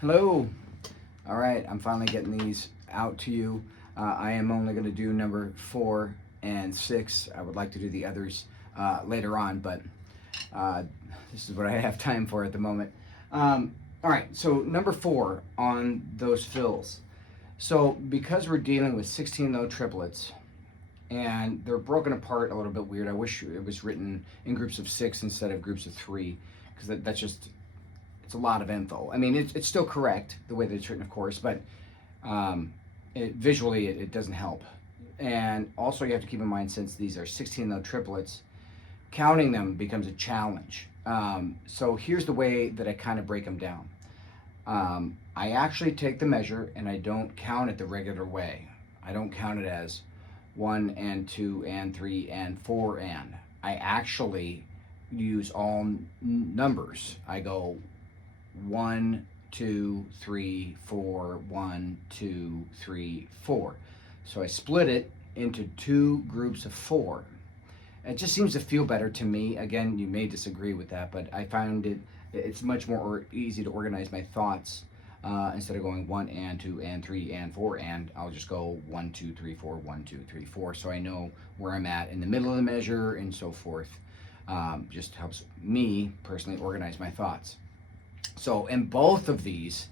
Hello. All right, I'm finally getting these out to you. I am only going to do number 4 and 6. I would like to do the others later on, but uh, this is what I have time for at the moment. All right, so number 4 on those fills. So because we're dealing with 16 note triplets, and they're broken apart a little bit weird. I wish it was written in groups of 6 instead of groups of 3, because that's just, it's a lot of info. I mean, it's still correct the way that it's written, of course, but visually it doesn't help. And also you have to keep in mind, since these are 16 note triplets, counting them becomes a challenge. So here's the way that I kind of break them down. I actually take the measure and I don't count it the regular way. I don't count it as 1 and 2 and 3 and 4 and. I actually use all numbers. I go 1, 2, 3, 4, 1, 2, 3, 4. So I split it into 2 groups of 4. It just seems to feel better to me. Again, you may disagree with that, but I found it's much more easy to organize my thoughts. Instead of going 1 and 2 and 3 and 4 and, I'll just go 1, 2, 3, 4, 1, 2, 3, 4. So I know where I'm at in the middle of the measure and so forth. Just helps me personally organize my thoughts. So in both of these,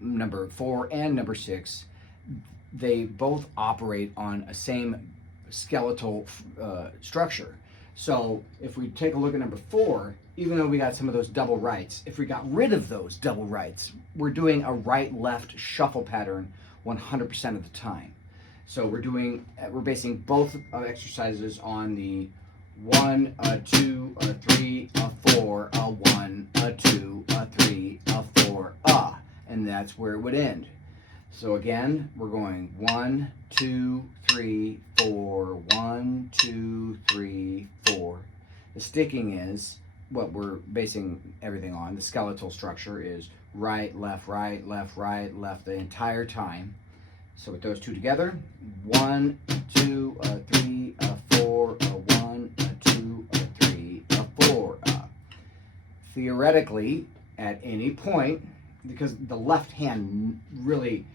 number 4 and number 6, they both operate on a same skeletal structure. So if we take a look at number 4, even though we got some of those double rights, if we got rid of those double rights, we're doing a right-left shuffle pattern 100% of the time. So we're basing both exercises on the 1, 2, 3, 4, 1, 2, 3, 4, and that's where it would end. So again, we're going 1, 2, 3, 4, 1, 2, 3, 4. The sticking is what we're basing everything on. The skeletal structure is right, left, right, left, right, left the entire time. So with those two together, 1, 2, 3, 4, 1, 2, 3, 4. Theoretically, at any point, because the left hand really,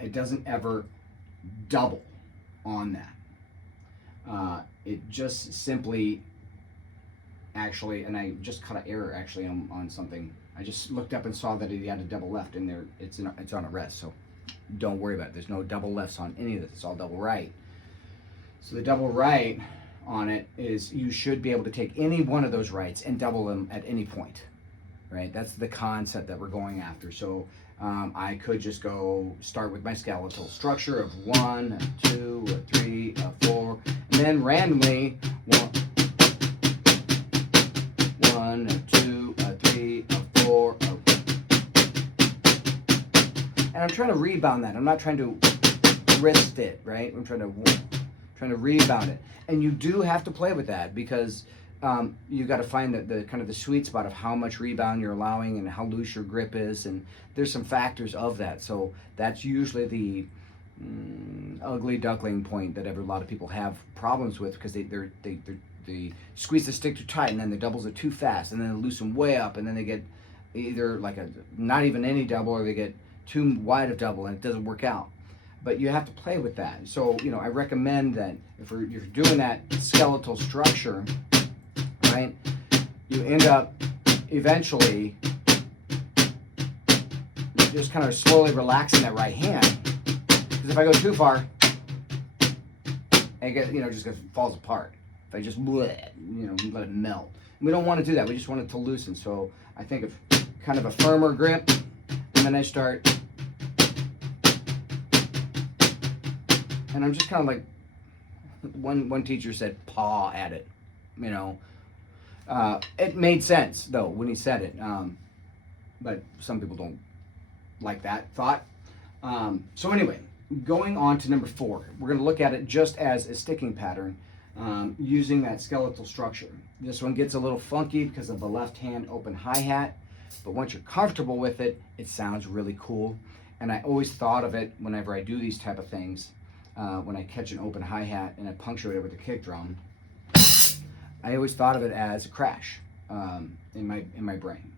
it doesn't ever double on that. It just simply, actually, and I just caught an error actually on something. I just looked up and saw that he had a double left in there. It's on a rest, so don't worry about it. There's no double lefts on any of this. It's all double right. So the double right on it is, you should be able to take any one of those rights and double them at any point, right? That's the concept that we're going after. So I could just go start with my skeletal structure of 1, 2, 3, 4, and then randomly 1, 2, 3, 4. And I'm trying to rebound that. I'm not trying to wrist it, right? I'm trying to rebound it. And you do have to play with that, because you got to find the kind of the sweet spot of how much rebound you're allowing and how loose your grip is, and there's some factors of that. So that's usually the ugly duckling point that a lot of people have problems with, because they squeeze the stick too tight, and then the doubles it too fast, and then they loosen way up, and then they get either like a not even any double, or they get too wide of double, and it doesn't work out. But you have to play with that. So I recommend that if you're doing that skeletal structure, right, you end up eventually just kind of slowly relaxing that right hand. Because if I go too far, it just falls apart. If I just let it melt. We don't want to do that. We just want it to loosen. So I think of kind of a firmer grip, and then I start, and I'm just kind of like, one teacher said, paw at it. It made sense though when he said it, but some people don't like that thought. So anyway, going on to number 4, we're going to look at it just as a sticking pattern, using that skeletal structure. This one gets a little funky because of the left hand open hi-hat, but once you're comfortable with it, it sounds really cool. And I always thought of it whenever I do these type of things, when I catch an open hi-hat and I punctuate it with a kick drum, I always thought of it as a crash in my brain.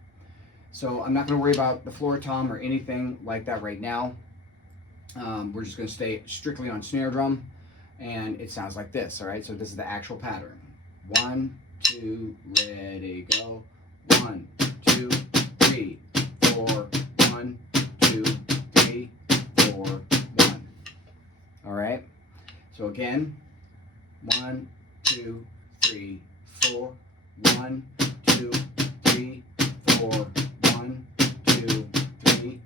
So I'm not going to worry about the floor tom or anything like that right now. We're just going to stay strictly on snare drum, and it sounds like this. All right, so this is the actual pattern. 1, 2, ready, go. 1, 2, 3, 4. 1, 2, 3, 4, 1. All right. So again, 1, 2, 3, 4. 1, 2, 3, 4. 1, 2, 3,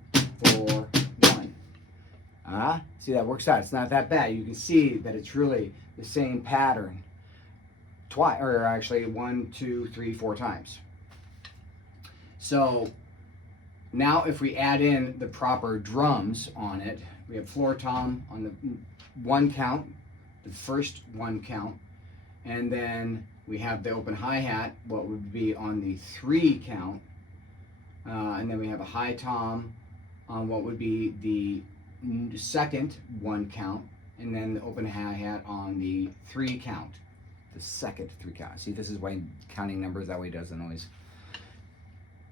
4, 1. See, that works out. It's not that bad. You can see that it's really the same pattern twice, or actually 1, 2, 3, 4 times. So now if we add in the proper drums on it, we have floor tom on the 1 count, the first 1 count, and then we have the open hi-hat, what would be on the 3 count, and then we have a high tom on what would be the second 1 count, and then the open hi-hat on the 3 count, the second 3 count. See, this is why counting numbers that way doesn't always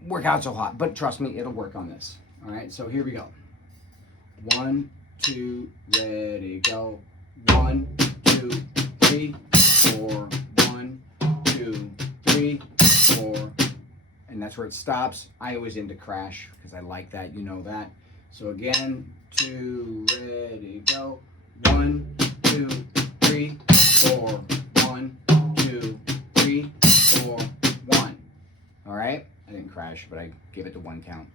work out so hot, but trust me, it'll work on this. All right, so here we go. 1, 2, ready, go. 1, 2, 3, 4. 1, 2, 3, 4. And that's where it stops. I always end to crash because I like that, you know that. So again, 2, ready, go. 1, 2, 3, 4. 1, 2, 3, 4, 1. All right, I didn't crash, but I gave it the 1 count.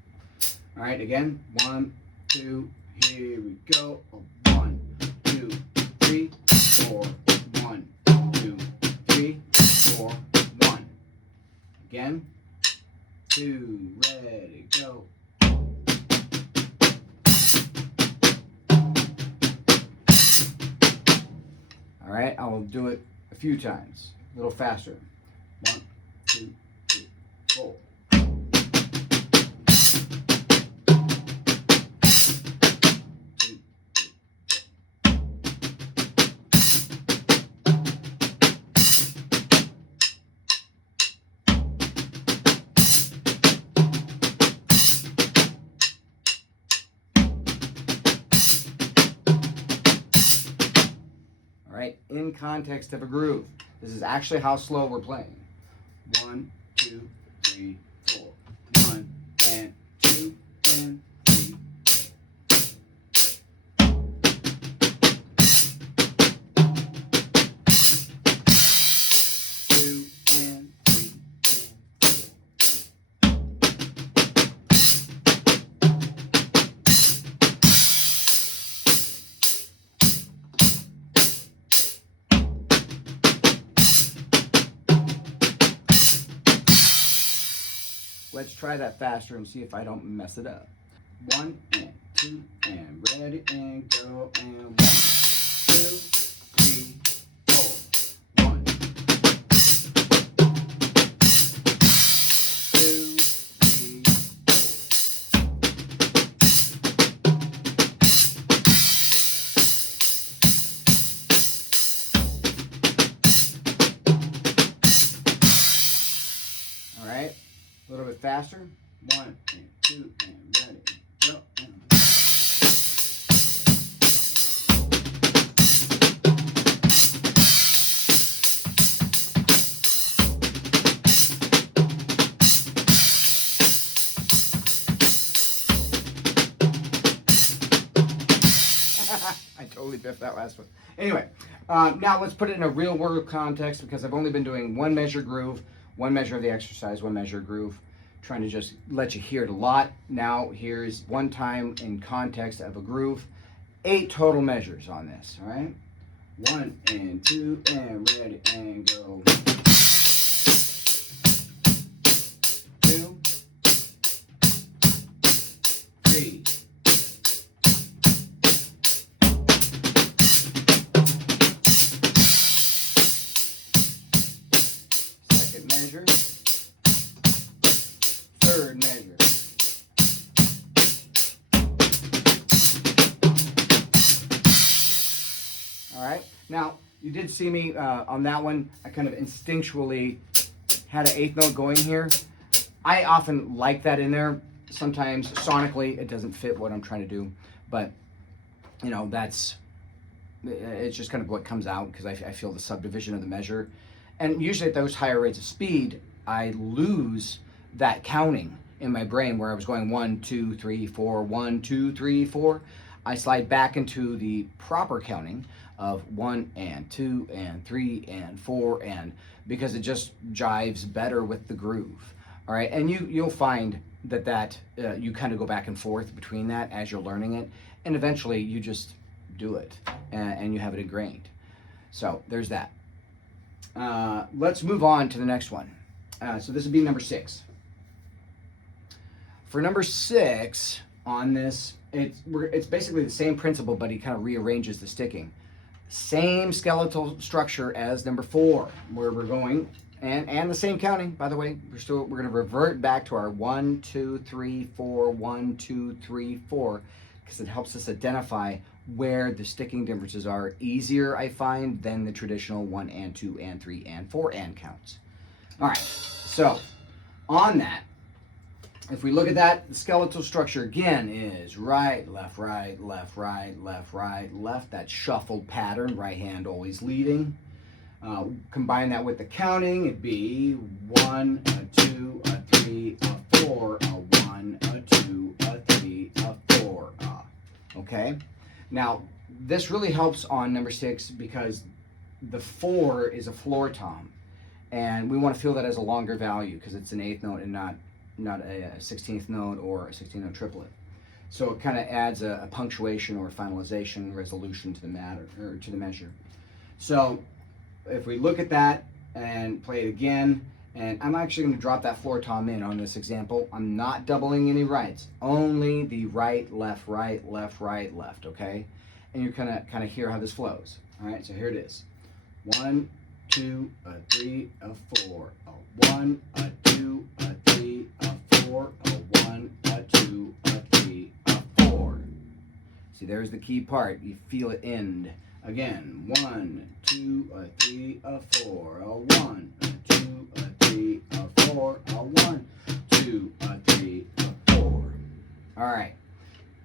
All right, again, 1, 2, here we go. 1, 2, 3, 4. 1, 2, 3, 4, 1. Again, 2, ready, go. All right, I will do it a few times, a little faster. 1, 2, 3, 4. In context of a groove. This is actually how slow we're playing. 1, 2, 3, 4. 1 and 2 and 3. 2 and 3. Let's try that faster and see if I don't mess it up. 1 and 2 and ready and go and 1, 2, 3, 4. 1, 2, 3, 4. All right. A little bit faster. 1 and 2 and ready, go. And I totally biffed that last one. Anyway, now let's put it in a real world context because I've only been doing 1 measure groove, 1 measure of the exercise, 1 measure groove. Trying to just let you hear it a lot. Now here's 1 time in context of a groove. 8 total measures on this, all right? 1 and 2 and ready and go. 2, 3. Second measure. Third measure. All right. Now, you did see me on that one. I kind of instinctually had an 8th note going here. I often like that in there. Sometimes sonically it doesn't fit what I'm trying to do, but you know, it's just kind of what comes out because I feel the subdivision of the measure. And usually at those higher rates of speed, I lose that counting in my brain where I was going 1, 2, 3, 4, 1, 2, 3, 4. I slide back into the proper counting of 1 and 2 and 3 and 4, and because it just jives better with the groove. All right, and you'll find that you kind of go back and forth between that as you're learning it, and eventually you just do it and you have it ingrained. So there's that. Let's move on to the next one. So this would be number 6. For number 6 on this, it's basically the same principle, but he kind of rearranges the sticking. Same skeletal structure as number 4, where we're going, and the same counting, by the way. We're going to revert back to our 1, 2, 3, 4, 1, 2, 3, 4, because it helps us identify where the sticking differences are easier, I find, than the traditional 1 and 2 and 3 and 4 and counts. All right, so on that, if we look at that, the skeletal structure again is right, left, left, left, that shuffled pattern, right hand always leading. Combine that with the counting, it'd be 1, a 2, a 3, a 4, a 1, a 2, a 3, a 4, okay? Now, this really helps on number 6 because the 4 is a floor tom, and we want to feel that as a longer value because it's an 8th note and not a 16th note or a 16th note triplet. So it kind of adds a punctuation or finalization resolution to the matter or to the measure. So if we look at that and play it again, and I'm actually going to drop that floor tom in on this example. I'm not doubling any rights, only the right, left, okay? And you kind of hear how this flows. All right, so here it is. 1, 2, a 3, a 4, a 1, a 2, a 3, a 4, a 1, a 2, a 3, a 4. See, there's the key part. You feel it end. Again, 1, 2, a 3, a 4, a 1, a 2, a 3, a 4, a 1, 2, a 3, a 4. All right,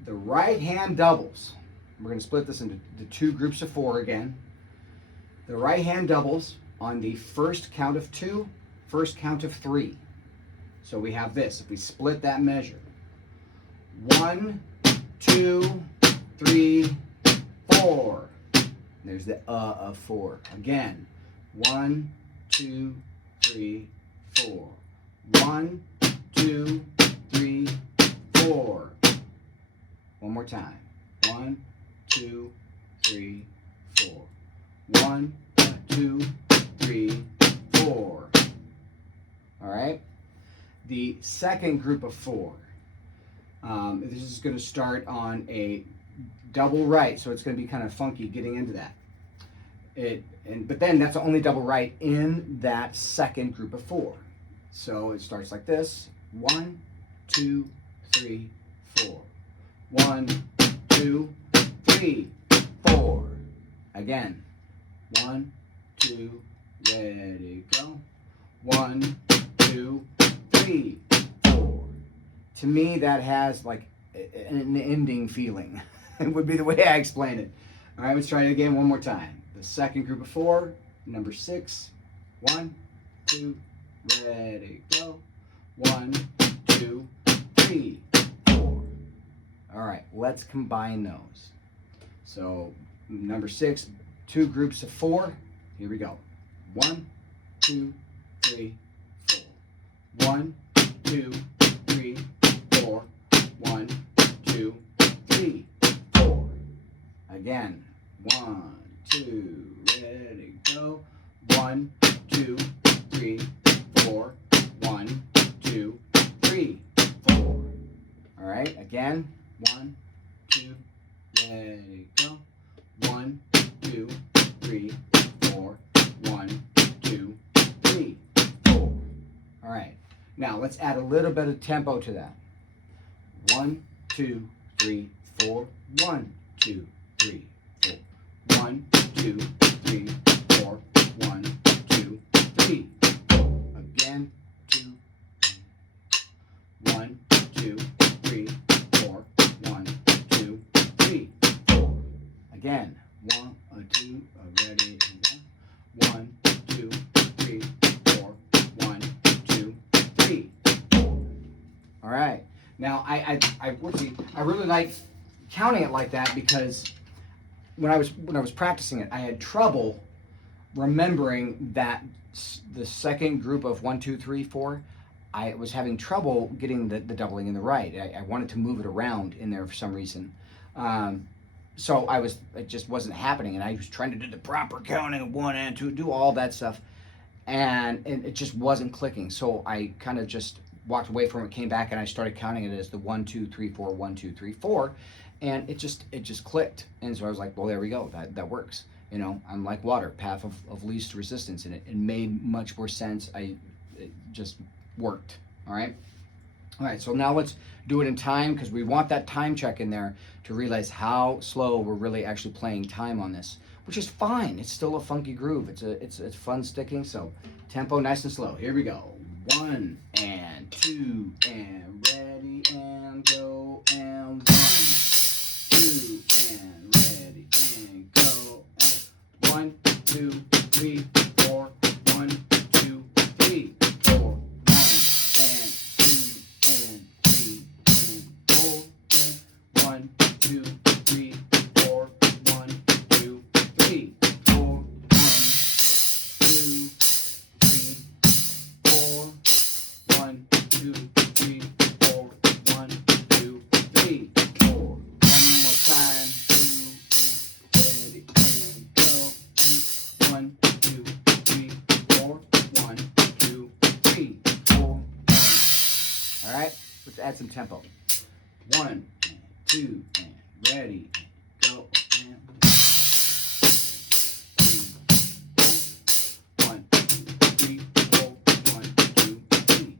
the right hand doubles. We're going to split this into the 2 groups of 4 again. The right hand doubles on the first count of 2, first count of 3. So we have this. If we split that measure, 1, 2, 3, 4. There's the of 4. Again, 1, 2, 3, 4. 1, 2, 3, 4. One more time. 1, 2, 3, 4. 1, 2, 3, 4. All right. The second group of 4. This is going to start on a double right, so it's going to be kind of funky getting into that. But then that's the only double right in that second group of 4. So it starts like this: 1, 2, 3, 4. 1, 2, 3, 4. Again, 1, 2, ready, go. 1, 2, 3, 4. To me, that has like an ending feeling. It would be the way I explain it. All right, let's try it again one more time. The second group of 4, number 6. 1, 2, ready, go. 1, 2, 3, 4. All right, let's combine those. So number 6, 2 groups of 4. Here we go. 1, 2, 3, 4. 1, 2, 3, 4. 1, 2, 3, 4. Again. 1, 2, ready, go. 1, 2, 3, 4. 1, 2, 3, 4. All right, again. 1, 2, ready, go. 1, 2, 3, 4. 1, 2, 3, 4. All right. Now let's add a little bit of tempo to that. 1, 2, 3, 4. 1, 2, 3, 4. 1, 2, 3, 4. 1, 2, 3, 4. Again. 2, 3, again. 1, 2, ready, and 1, 2, 3, 4. 1, 2, 3, 4. All right. Now I really like counting it like that because when I was practicing it, I had trouble remembering that the second group of 1, 2, 3, 4. I was having trouble getting the doubling in the right. I wanted to move it around in there for some reason. So it just wasn't happening, and I was trying to do the proper counting of 1 and 2, do all that stuff, and it just wasn't clicking. So I kind of just walked away from it, came back, and I started counting it as the 1, 2, 3, 4, 1, 2, 3, 4, and it just clicked. And so I was like, well, there we go. That works. You know, I'm like water, path of least resistance, and it made much more sense. It just worked. All right. So now let's do it in time, because we want that time check in there to realize how slow we're really actually playing time on this, which is fine. It's still a funky groove. It's fun sticking. So tempo nice and slow. Here we go. 1 and 2 and ready and go, and 1, 2 and ready and go, and 1, 2, 3, 4. 1, 2, 3, 4. 1 and 2 and 3 and 4. 1, 2, 3, 4. 1, 2, 3, 4. 1, 2, 3, 4. 1, 2, 3, 4. 1, 2, 3, 4. One more time. 2 and ready and go. 1, 2, 3, 4. 1, 2, 3, 4. 1. All right, let's add some tempo. 1 and 2 and ready and go. And 1, 2, 3, 4. 1, 2, 3.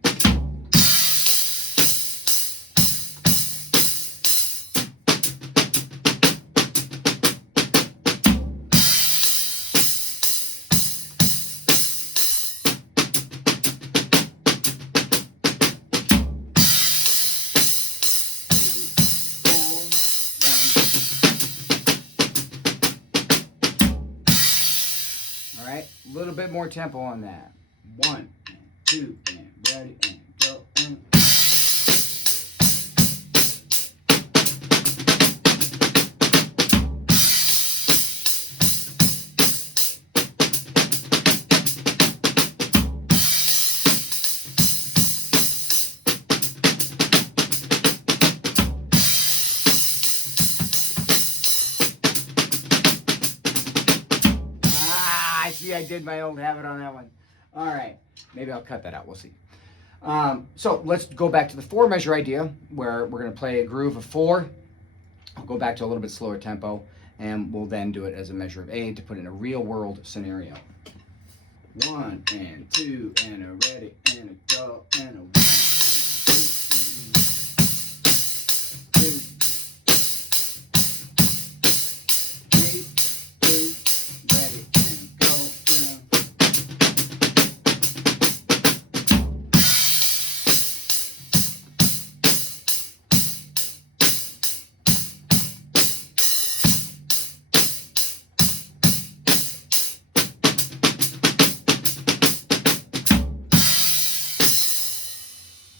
All right, a little bit more tempo on that. 1 and 2 and ready and go. And I see I did my old habit on that one. All right, maybe I'll cut that out. We'll see. So let's go back to the 4 measure idea, where we're going to play a groove of 4. I'll go back to a little bit slower tempo, and we'll then do it as a measure of 8 to put in a real world scenario. 1 and 2 and a ready and a go and a 1, 2, 3, 2, ready and go.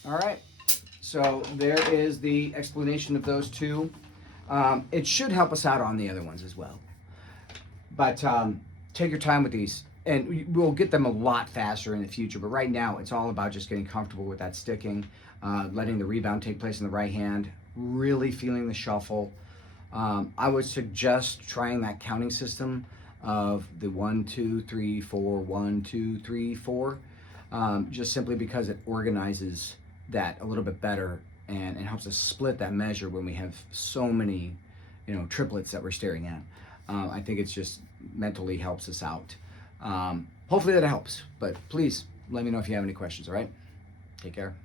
All right, so there is the explanation of those two. It should help us out on the other ones as well. But take your time with these, and we'll get them a lot faster in the future. But right now, it's all about just getting comfortable with that sticking, letting the rebound take place in the right hand, really feeling the shuffle. I would suggest trying that counting system of the 1, 2, 3, 4, 1, 2, 3, 4, just simply because it organizes that a little bit better, and it helps us split that measure when we have so many, triplets that we're staring at. I think it's just mentally helps us out. Hopefully that helps, but please let me know if you have any questions. All right, take care.